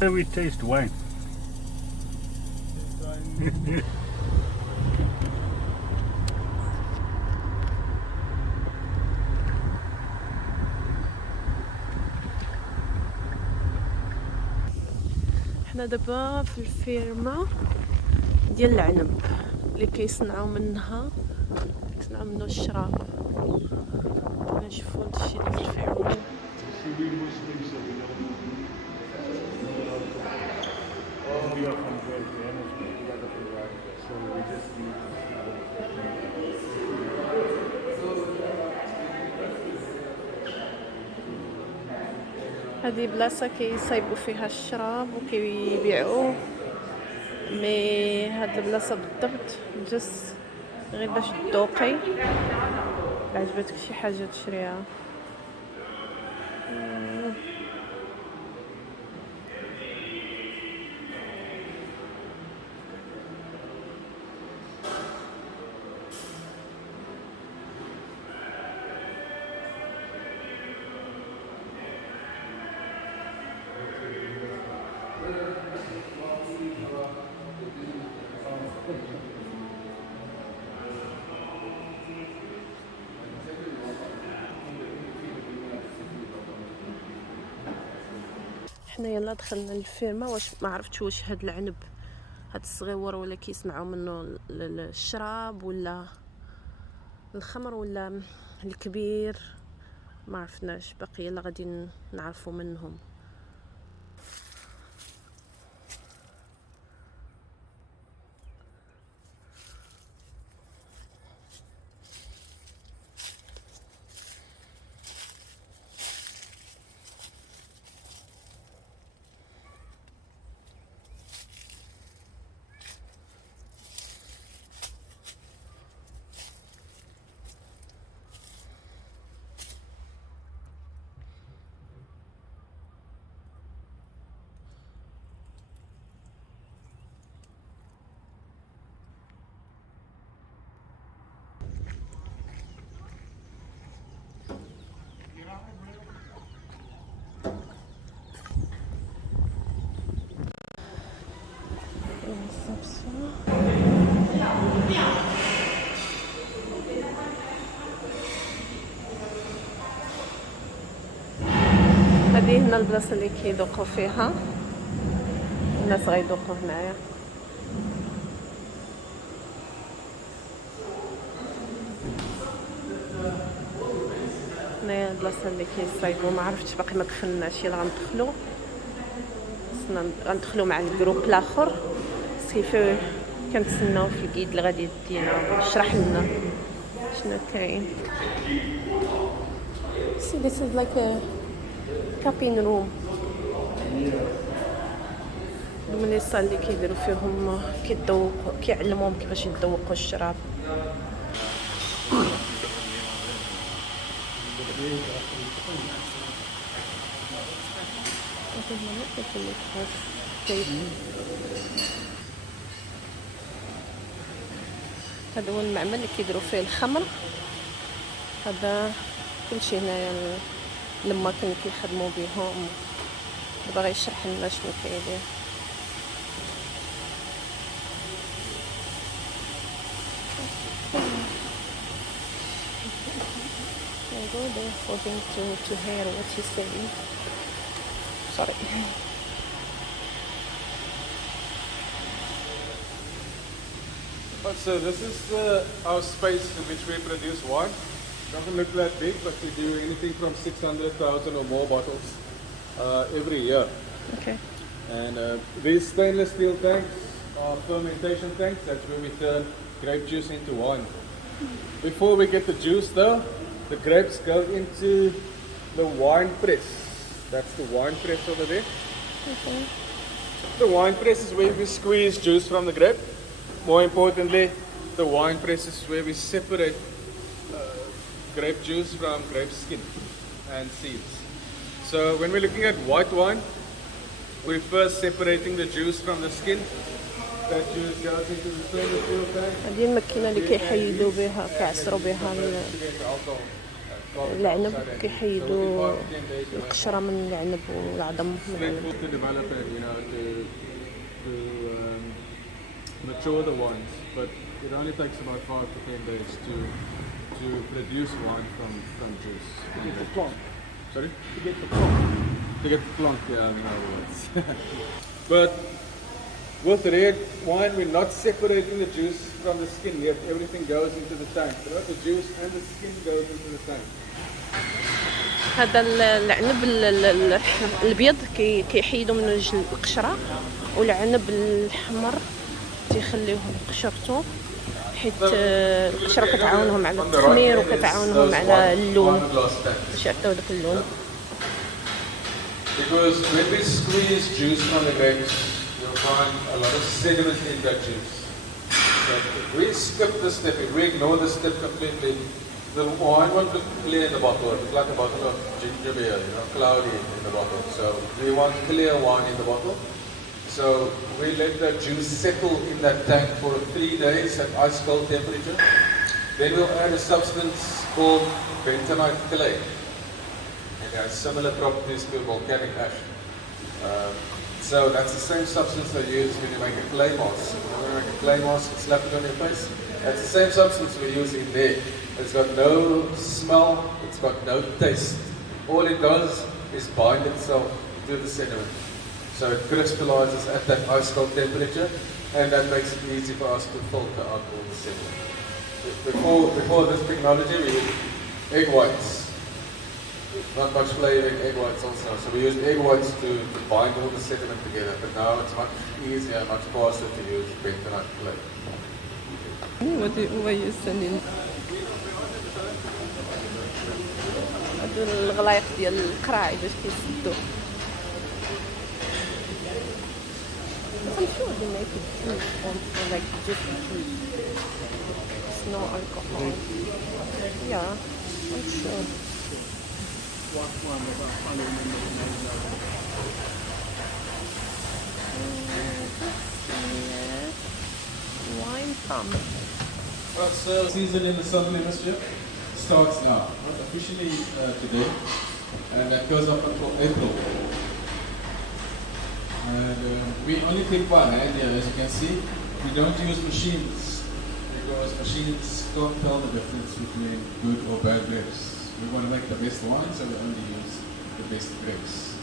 We taste wine. حنا دابا في الفيرما ديال العنب اللي كيصنعوا منه الشراب. نشوفوا هادشي اللي في الفحول. هذه بلاصه كيصايبوا فيها الشراب وكيبيعوه، مي هاد البلاصه بالضبط جس غير باش تذوقي عجبتك شي حاجه تشريها. حنا يلا دخلنا للفيرما. واش ما عرفتش واش هاد العنب هاد الصغيور ولا كيصنعوا منه الشراب ولا الخمر ولا الكبير، ما عرفناش باقي، يلا غادي نعرفوا منهم. هذه هنا البلاصه اللي كيذوقوا فيها الناس، غيذوقوا هنايا. هنايا البلاصه اللي كيصايبوا، ما عرفتش باقي ما دخلناش، يلا غندخلوا غندخلوا مع الجروب الاخر. كيف كنتسناو في الكيد اللي غادي يدينا يشرح لنا شنو كاين. See, this is like a cupping room. من الصال اللي كيديروا فيهم كيذوقوا، كيعلموهم كيفاش يذوقوا الشراب. هذا هو المعمل اللي كيديروا فيه الخمر. هذا كلشي هنايا لما كانوا كيخدموا بهم. دابا غيشرح لنا شنو كيدير. I go there for him to hear what he's saying. Sorry. So this is our space in which we produce wine. Doesn't look that big, but we do anything from 600,000 or more bottles every year. Okay. And these stainless steel tanks are fermentation tanks. That's where we turn grape juice into wine. Before we get the juice though, the grapes go into the wine press. That's the wine press over there. Okay. The wine press is where we squeeze juice from the grape. More importantly, the wine press is where we separate grape juice from grape skin and seeds. So when we're looking at white wine, we're first separating the juice from the skin. That juice goes into the stainless steel tank. هذه الماكينه اللي كيحيدوا بها كيعصروا بها alcohol العنب كيحيدوا القشرة من العنب والعظم من العنب. To develop it, to mature the wines, but it only takes about 5 to 10 days to produce wine from juice. To get the plant. Sorry? To get the plant. To get the plant, yeah, in other words. But with red wine, we're not separating the juice from the skin yet. Everything goes into the tank. Right? The juice and the skin goes into the tank. هذا العنب الابيض كيحيدوا منه القشره، والعنب الاحمر تيخليوه بقشرته حيت القشره كتعاونهم على التخمير وكتعاونهم على اللون باش يعطيو داك اللون. Because when we squeeze juice from the grapes, you'll find a lot of sediment in that juice. So if we skip this step, if we ignore this step completely, the wine won't look clear in the bottle. It's like a bottle of ginger beer, cloudy in the bottle. So we want clear wine in the bottle. So we let that juice settle in that tank for 3 days at ice cold temperature. Then we'll add a substance called bentonite clay. It has similar properties to volcanic ash. So that's the same substance they use when you make a clay mask. When you make a clay mask and slap it on your face, that's the same substance we use in there. It's got no smell, it's got no taste. All it does is bind itself to the sediment. So it crystallizes at that ice cold temperature, and that makes it easy for us to filter out all the sediment. Before this technology, we used egg whites. Not much flavor in egg whites also. So we used egg whites to bind all the sediment together, but now it's much easier, much faster to use bentonite clay. What are you sending? هادو الغلايق ديال القراعي باش كيسدو. I'm sure they make it juice for like different juice. It's no alcohol. Yeah, I'm sure. Wine pump. Right, so season in the southern hemisphere starts now, not officially today, and that goes up until April. And we only take by hand here, as you can see. We don't use machines because machines can't tell the difference between good or bad grapes. We want to make the best wine, so we only use the best grapes.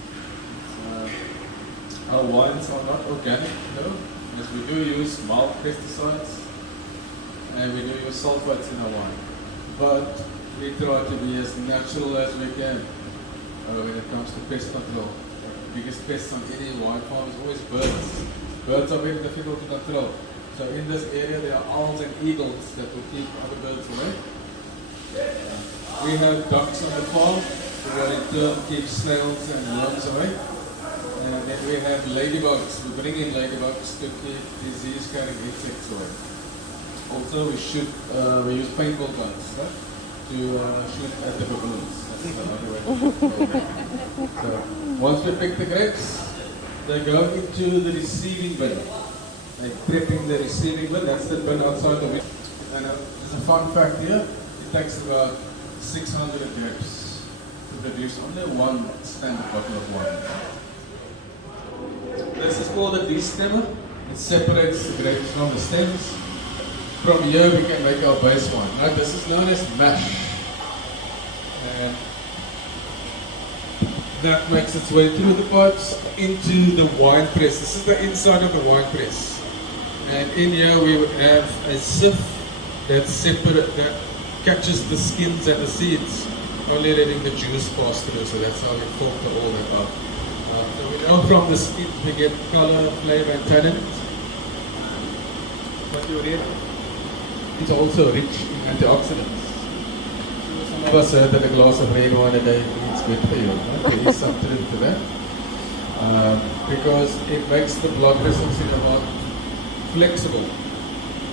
Our wines are not organic, though, because we do use mild pesticides and we do use sulfites in our wine. But we try to be as natural as we can when it comes to pest control. The biggest pests on any wine farm is always birds. Birds are very difficult to control. So in this area there are owls and eagles that will keep other birds away. We have ducks on the farm that in turn keep snails and worms away. And then we have ladybugs. We bring in ladybugs to keep disease-carrying insects away. Also, we use paintball guns, right, to shoot at the baboons. That's the only way. So once we pick the grapes, they go into the receiving bin. Like prepping the receiving bin. That's the bin outside the window. And there's a fun fact here. It takes about 600 grapes to produce only one standard bottle of wine. This is called a destemmer. It separates the grapes from the stems. From here we can make our base wine. Now this is known as mash. And that makes its way through the pipes into the wine press. This is the inside of the wine press. And in here we would have a sieve that's separate, that catches the skins and the seeds, only letting the juice pass through. So that's how we filter all that out. So we know from the skins we get color, flavor and tannin. But you read, it's also rich in antioxidants. Some of us heard that a glass of red wine a day is good for you. Right? There is some truth to that. Because it makes the blood vessels in the heart flexible,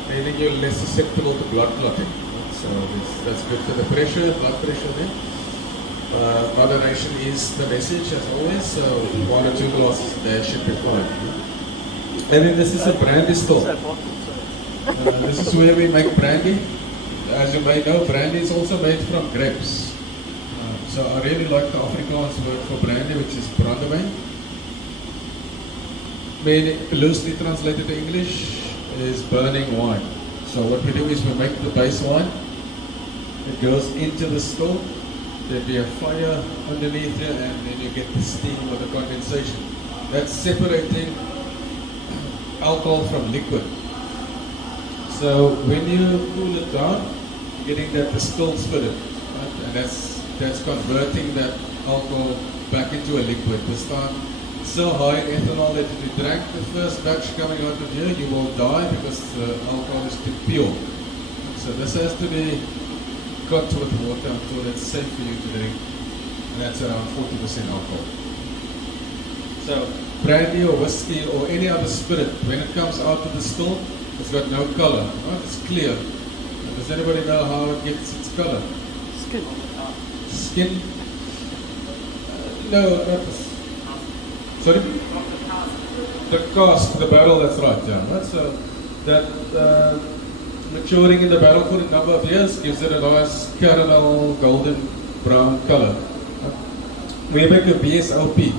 meaning you're less susceptible to blood clotting. So that's good for the pressure, blood pressure there. Moderation is the message as always, so 1 or 2 glasses a day should be fine. And then this is a brandy store. This is where we make brandy. As you may know, brandy is also made from grapes. So I really like the Afrikaans word for brandy, which is brandewijn. Meaning, loosely translated to English, is burning wine. So what we do is we make the base wine. It goes into the still. There'll be a fire underneath here, and then you get the steam or the condensation. That's separating alcohol from liquid. So when you cool it down, you're getting that distilled spirit, right? And that's converting that alcohol back into a liquid. This time, it's so high in ethanol that if you drank the first batch coming out of here, you will die because the alcohol is too pure. So this has to be cut with water until it's safe for you to drink, and that's around 40% alcohol. So brandy or whiskey or any other spirit, when it comes out of the still, it's got no color, right? It's clear. Does anybody know how it gets its color? Skin. Skin? No, not the... Sorry? The cask, the barrel, that's right, yeah. Right? So that maturing in the barrel for a number of years gives it a nice caramel, golden brown color. We make a BSOP.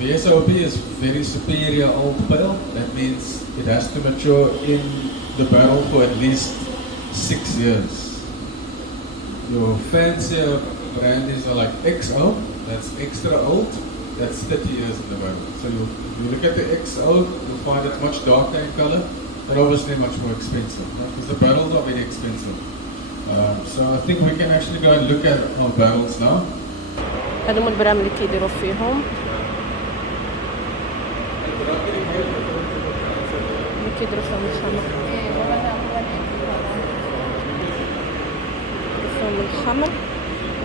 BSOP is very superior old pale. That means it has to mature in the barrel for at least 6 years. Your fancier brandies are like XO, that's extra old, that's 30 years in the barrel. So you look at the XO, you'll find it much darker in color, but obviously much more expensive, right? Because the barrels are very expensive. So I think we can actually go and look at our barrels now. هذوما البرام اللي كيديروا فيهم كيديروا فيهم الخمر الخمر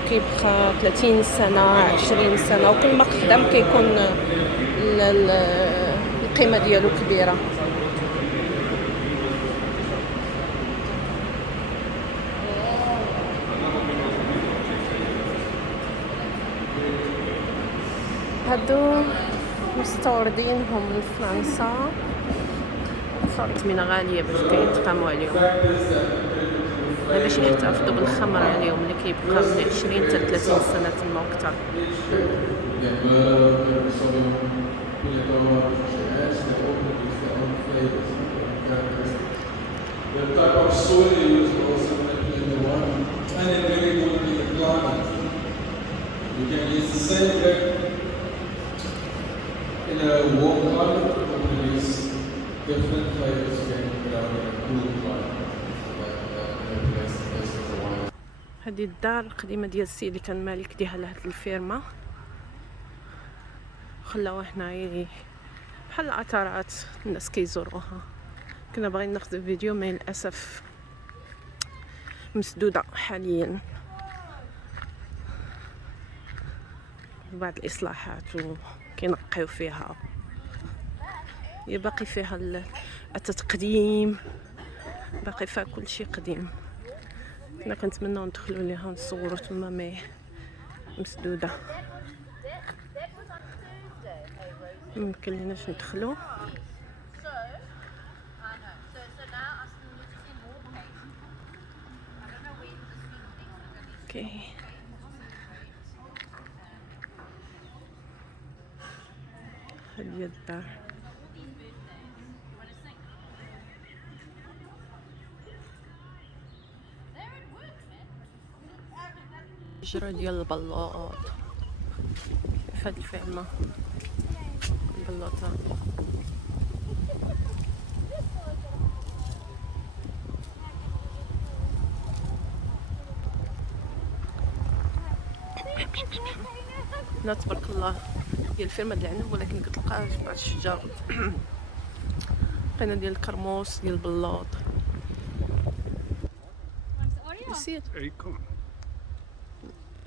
كيبقى 30 سنة 20 سنة وكل ما قدام كيكون القيمة ديالو كبيرة. هادو مستوردينهم من فرنسا، ثمنها غالية باش كيتقاموا عليهم. باش يحتفظوا بالخمر عليهم اللي كيبقى من 20 حتى 30 سنة تما وكثر. You can use the same grape in a warm climate, or you can use different flavors you can put out in a cool climate. هذه الدار القديمة ديال السيد اللي كان مالك ديها لهاد الفيرما، خلاوها هنايا بحال العطارات الناس كيزوروها. كنا باغيين ناخذ فيديو مي للاسف مسدودة حاليا بعض الإصلاحات وكينقيو فيها. هي باقي فيها التقديم، باقي فيها كل شيء قديم. كنا كنتمناو ندخلوا ليها ونصوروا تما مي مسدودة، ممكن ليناش ندخلوا. اوكي هذه الدار. الشجرة ديال البلاط في هاد الفيلم، البلاطة لا تبارك الله. هي الفيرما ديال العنب ولكن كتلقاها في بعض الشجر. لقينا ديال الكرموس ديال البلاط. You see it?